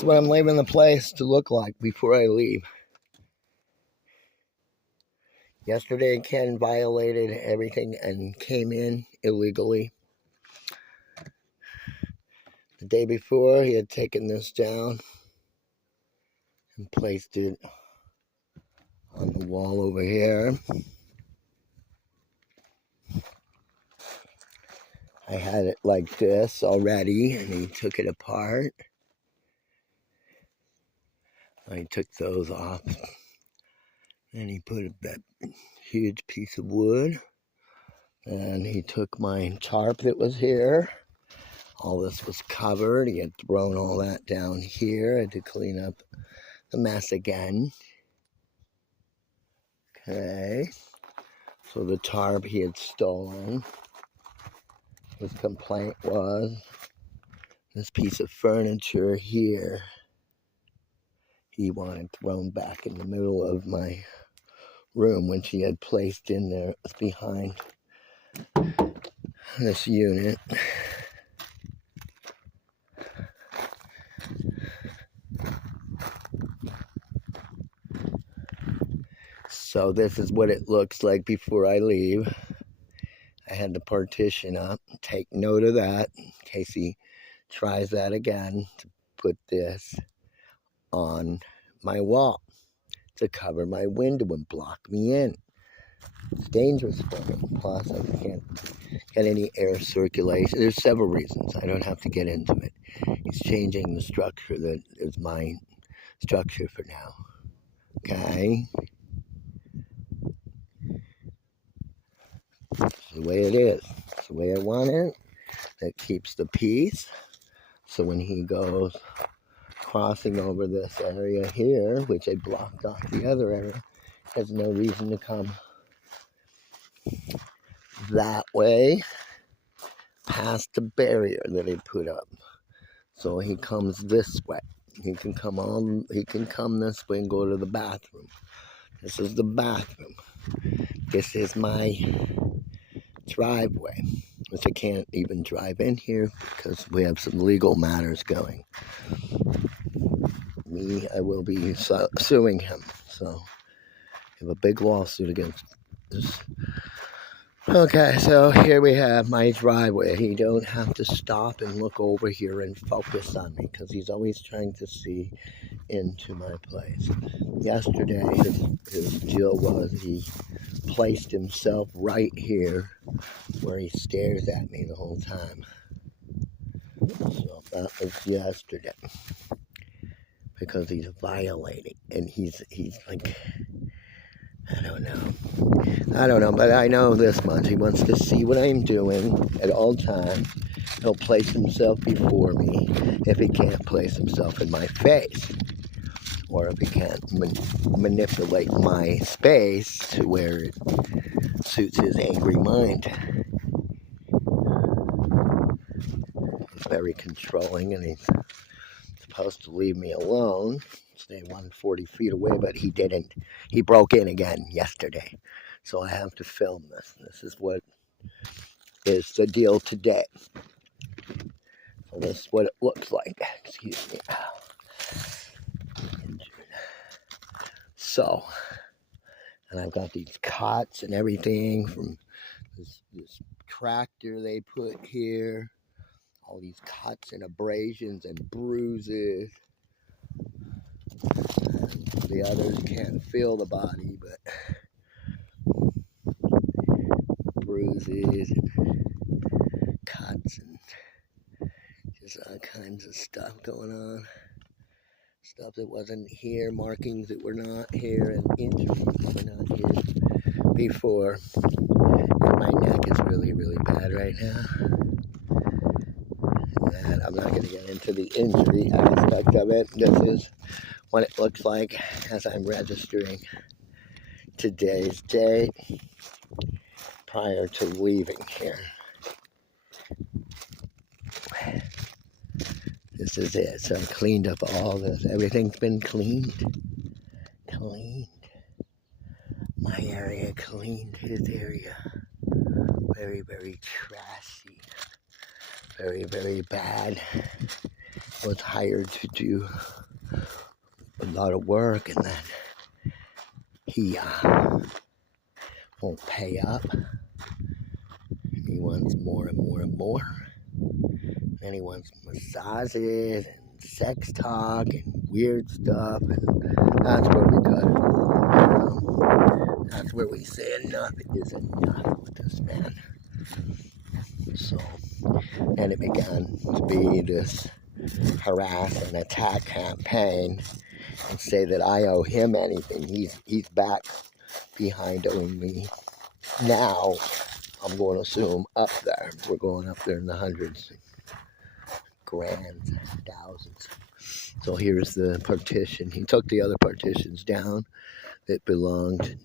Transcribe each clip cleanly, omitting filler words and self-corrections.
is what I'm leaving the place to look like before I leave. Yesterday, Ken violated everything and came in illegally. The day before, he had taken this down and placed it on the wall over here. I had it like this already, and he took it apart. I took those off, and he put that huge piece of wood, and he took my tarp that was here. All this was covered. He had thrown all that down here. I had to clean up the mess again. Okay, so the tarp he had stolen. His complaint was this piece of furniture here he wanted thrown back in the middle of my room, which he had placed in there behind this unit. So this is what it looks like before I leave. I had the partition up. Take note of that in case he tries that again, to put this on my wall to cover my window and block me in. It's dangerous for me. Plus, I can't get any air circulation. There's several reasons. I don't have to get into it. He's changing the structure that is my structure for now. Okay? It's the way it is. It's the way I want it. That keeps the peace. So when he goes crossing over this area here, which I blocked off the other area, has no reason to come that way past the barrier that I put up. So he comes this way. He can come this way and go to the bathroom. This is the bathroom. This is my driveway, which I can't even drive in here because we have some legal matters going. I will be suing him. So I have a big lawsuit against this. Okay, so here we have my driveway. He don't have to stop and look over here and focus on me because he's always trying to see into my place. Yesterday, his deal was he placed himself right here where he stares at me the whole time. So that was yesterday because he's violating, and he's like, I don't know, but I know this much. He wants to see what I'm doing at all times. He'll place himself before me if he can't place himself in my face, or if he can't manipulate my space to where it suits his angry mind. He's very controlling, and he's supposed to leave me alone. Stay 140 feet away, but he didn't. He broke in again yesterday. So I have to film this. This is what is the deal today. So this is what it looks like. Excuse me. So, and I've got these cots and everything from this tractor they put here. All these cuts and abrasions and bruises. The others can't feel the body, but bruises and cuts and just all kinds of stuff going on. Stuff that wasn't here, markings that were not here, and injuries that were not here before. And my neck is really, really bad right now. And I'm not going to get into the injury aspect of it. This is what it looks like as I'm registering today's date prior to leaving here. This is it. So I cleaned up all this. Everything's been cleaned. My area cleaned. His area. Very, very trashy. Very, very bad. was hired to do a lot of work, and then he won't pay up. He wants more and more and more. Then he wants massages and sex talk and weird stuff, and that's where we cut it off. That's where we say enough is enough with this man. So, and it began to be this harass and attack campaign, and say that I owe him anything. He's back behind owing me. Now I'm going to sue him up there. We're going up there in the hundreds, grand, thousands. So here's the partition. He took the other partitions down that belonged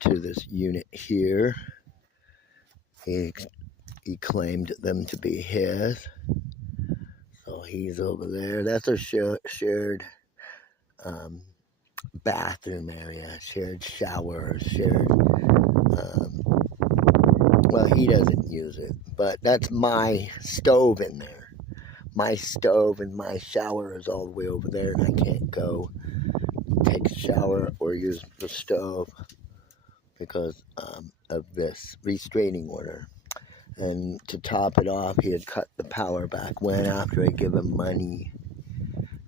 to this unit here. He claimed them to be his. So he's over there. That's a shared bathroom area, shared shower, shared. Well, he doesn't use it, but that's my stove in there. My stove and my shower is all the way over there, and I can't go take a shower or use the stove because of this restraining order. And to top it off, he had cut the power back when after I give him money,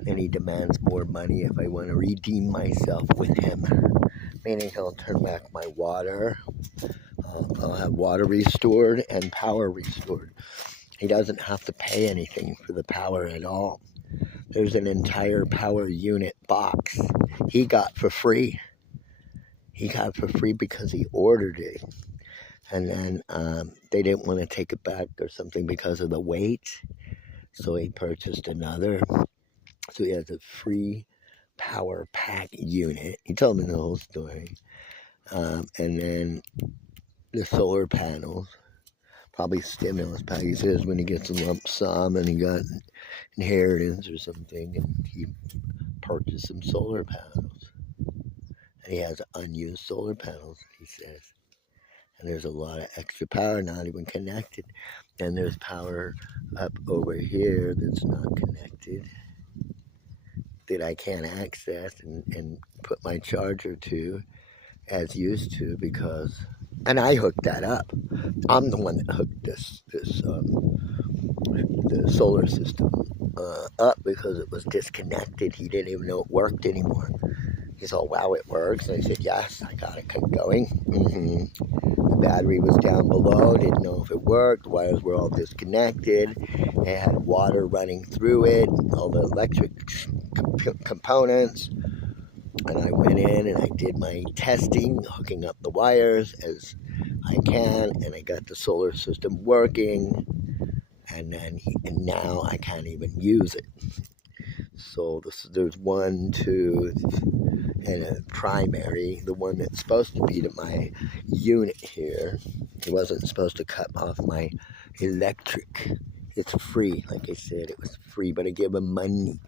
and he demands more money if I want to redeem myself with him, meaning he'll turn back my water. I'll have water restored and power restored. He doesn't have to pay anything for the power at all. There's an entire power unit box he got for free. He got for free because he ordered it. And then they didn't want to take it back or something because of the weight. So he purchased another. So he has a free power pack unit. He told me the whole story. And then the solar panels. Probably stimulus packages when he gets a lump sum and he got inheritance or something, and he purchased some solar panels. And he has unused solar panels, he says. And there's a lot of extra power not even connected. And there's power up over here that's not connected that I can't access and put my charger to as used to because, and I hooked that up. I'm the one that hooked the solar system up because it was disconnected. He didn't even know it worked anymore. He's all, wow, it works. And I said, yes, I got it going. The battery was down below. Didn't know if it worked. The wires were all disconnected. It had water running through it, all the electric components. And I went in and I did my testing, hooking up the wires as I can, and I got the solar system working, and now I can't even use it. So there's 1, 2, and a primary, the one that's supposed to be to my unit here. It wasn't supposed to cut off my electric. It's free, like I said, it was free, but I gave him money.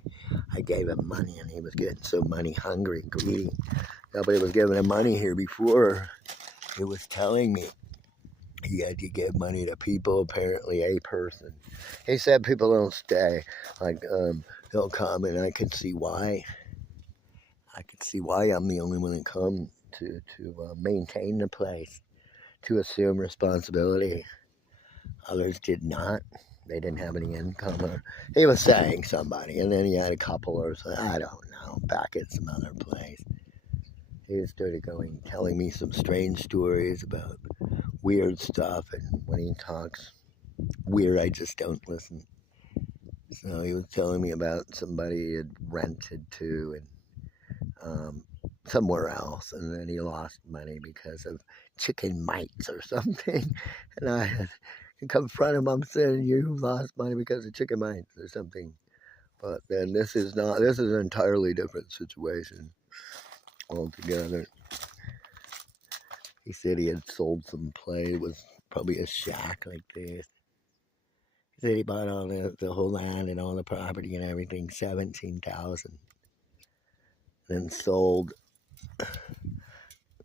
I gave him money, and he was getting so money hungry, greedy. Nobody was giving him money here before. He was telling me he had to give money to people, apparently a person. He said people don't stay. Like, they'll come, and I can see why. I can see why I'm the only one that come to maintain the place, to assume responsibility. Others did not. They didn't have any income, or he was saying somebody, and then he had a couple or something, I don't know, back at some other place. He started telling me some strange stories about weird stuff, and when he talks weird, I just don't listen. So he was telling me about somebody he had rented to, and somewhere else, and then he lost money because of chicken mites or something, and I had to confront him. I'm saying, you lost money because of chicken mites or something. But then this is an entirely different situation altogether. He said he had sold some play. It was probably a shack like this. He said he bought all the whole land and all the property and everything, $17,000. Then sold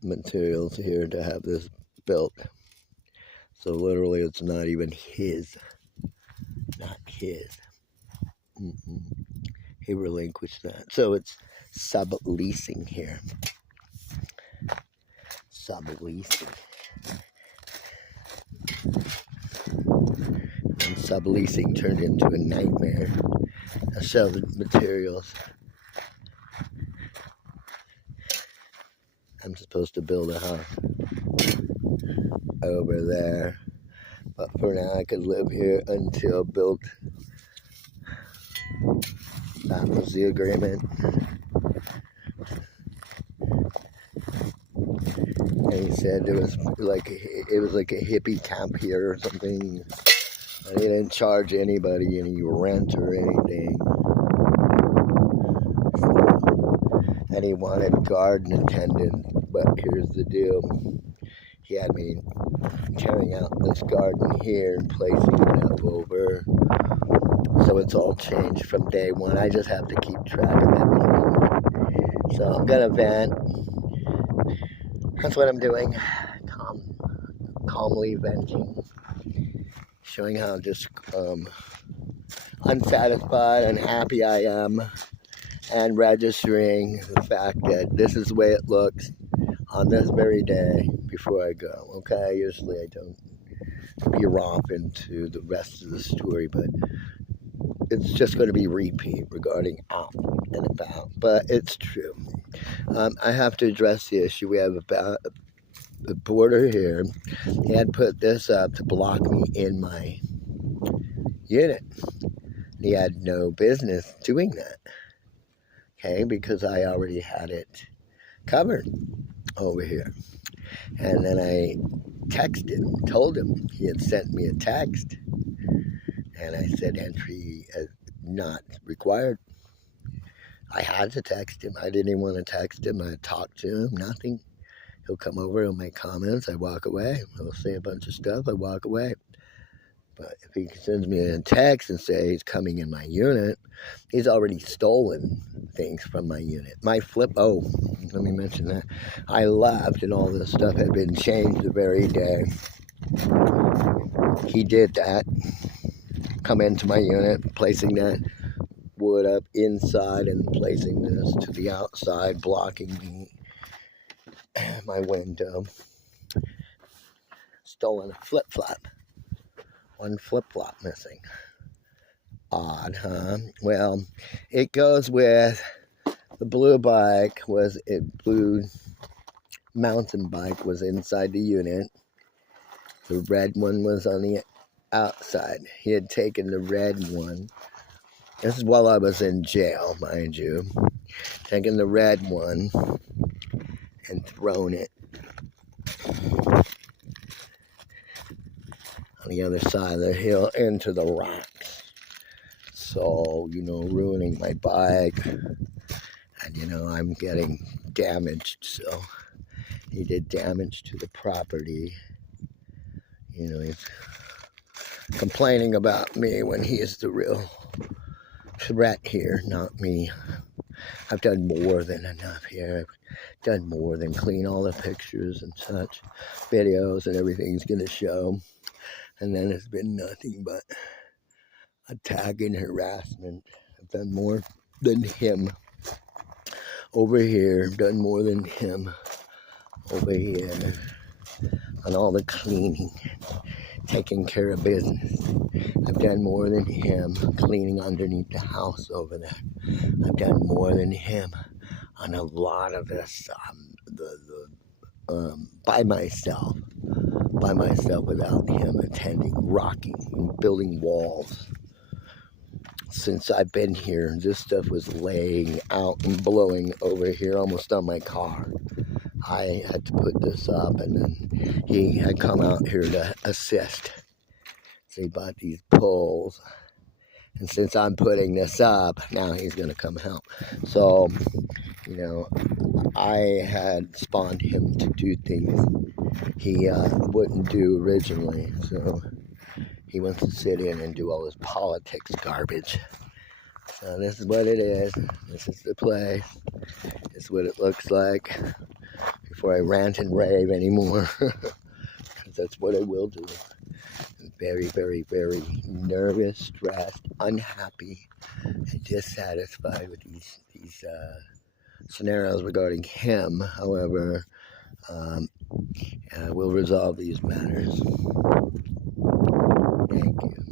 materials here to have this built. So literally it's not even his. Not his. He relinquished that. So it's subleasing here. Subleasing. And subleasing turned into a nightmare. I sell the materials. I'm supposed to build a house over there. But for now, I could live here until built. That was the agreement. And he said it was like a hippie camp here or something. And he didn't charge anybody any rent or anything. And he wanted a garden attendant. But here's the deal. He had me tearing out this garden here and placing it up over. So it's all changed from day one. I just have to keep track of everything. So I'm gonna vent. That's what I'm doing. Calmly venting. Showing how just unsatisfied, unhappy I am. And registering the fact that this is the way it looks on this very day before I go. Okay, usually I don't veer off into the rest of the story, but it's just going to be repeat regarding out and about. But it's true. I have to address the issue. We have about the border here. He had put this up to block me in my unit. He had no business doing that. Okay, because I already had it covered over here. And then I told him he had sent me a text. And I said entry not required. I had to text him. I didn't even want to text him. I talked to him, nothing. He'll come over, he'll make comments, I walk away. He'll say a bunch of stuff, I walk away. But if he sends me a text and say he's coming in my unit, he's already stolen things from my unit. My let me mention that. I left and all this stuff had been changed the very day he did that. Come into my unit, placing that wood up inside and placing this to the outside, blocking my window. Stolen a flip-flop. One flip-flop missing. Odd, huh? Well, it goes with the blue mountain bike was inside the unit. The red one was on the outside. He had taken the red one. This is while I was in jail, mind you. Taken the red one and thrown it on the other side of the hill into the rocks. So, ruining my bike. And, I'm getting damaged. So, he did damage to the property. He's complaining about me when he is the real threat here, not me. I've done more than enough here. I've done more than clean all the pictures and such, videos and everything's going to show. And then it's been nothing but attack and harassment. I've done more than him over here. I've done more than him over here on all the cleaning, taking care of business. I've done more than him cleaning underneath the house over there. I've done more than him on a lot of this by myself without him attending, rocking, and building walls. Since I've been here, this stuff was laying out and blowing over here almost on my car. I had to put this up, and then he had come out here to assist. So he bought these poles, and since I'm putting this up, now he's going to come help. So, I had spawned him to do things he wouldn't do originally. So he wants to sit in and do all this politics garbage. So this is what it is. This is the place. This is what it looks like. Before I rant and rave anymore, because that's what I will do. I'm very, very, very nervous, stressed, unhappy, and dissatisfied with these scenarios regarding him. However, we'll resolve these matters. Thank you.